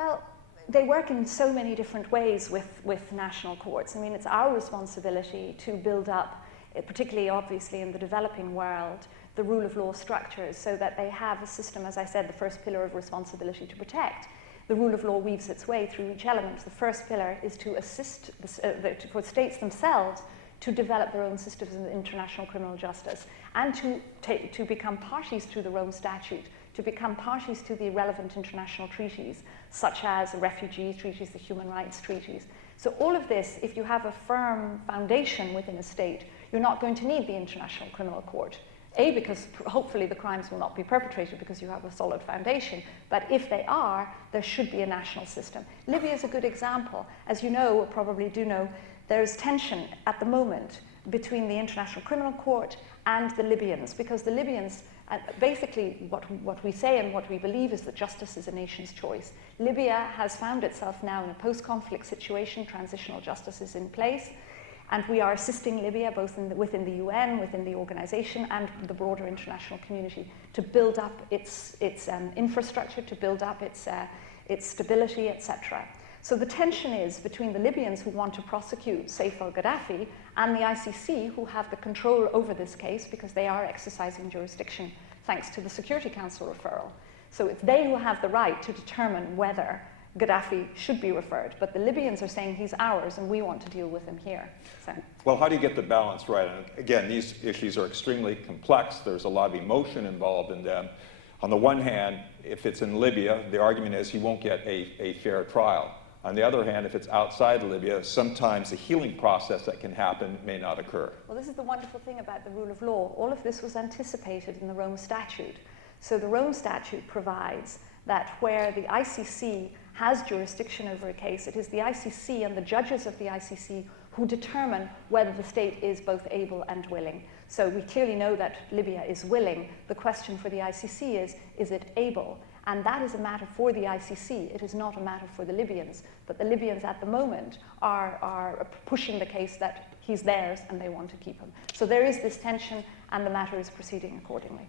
Well, they work in so many different ways with national courts. I mean, it's our responsibility to build up, particularly obviously in the developing world, the rule of law structures so that they have a system, as I said, the first pillar of responsibility to protect. The rule of law weaves its way through each element. The first pillar is to assist for states themselves to develop their own systems of international criminal justice and to become parties through the Rome Statute, to become parties to the relevant international treaties, such as the refugee treaties, the human rights treaties. So all of this, if you have a firm foundation within a state, you're not going to need the International Criminal Court. A, because hopefully the crimes will not be perpetrated because you have a solid foundation. But if they are, there should be a national system. Libya is a good example. As you know, or probably do know, there's tension at the moment between the International Criminal Court and the Libyans, because the Libyans, basically what we say and what we believe is that justice is a nation's choice. Libya has found itself now in a post-conflict situation. Transitional justice is in place. And we are assisting Libya both within the UN, within the organization, and the broader international community to build up its infrastructure, to build up its stability, etc. So the tension is between the Libyans who want to prosecute Saif al-Gaddafi and the ICC, who have the control over this case because they are exercising jurisdiction thanks to the Security Council referral. So it's they who have the right to determine whether Gaddafi should be referred, but the Libyans are saying he's ours and we want to deal with him here. So. Well, how do you get the balance right? And again, these issues are extremely complex. There's a lot of emotion involved in them. On the one hand, if it's in Libya, the argument is he won't get a fair trial. On the other hand, if it's outside Libya, sometimes the healing process that can happen may not occur. Well, this is the wonderful thing about the rule of law. All of this was anticipated in the Rome Statute. So the Rome Statute provides that where the ICC has jurisdiction over a case, it is the ICC and the judges of the ICC who determine whether the state is both able and willing. So we clearly know that Libya is willing. The question for the ICC is it able? And that is a matter for the ICC. It is not a matter for the Libyans. But the Libyans at the moment are pushing the case that he's theirs and they want to keep him. So there is this tension and the matter is proceeding accordingly.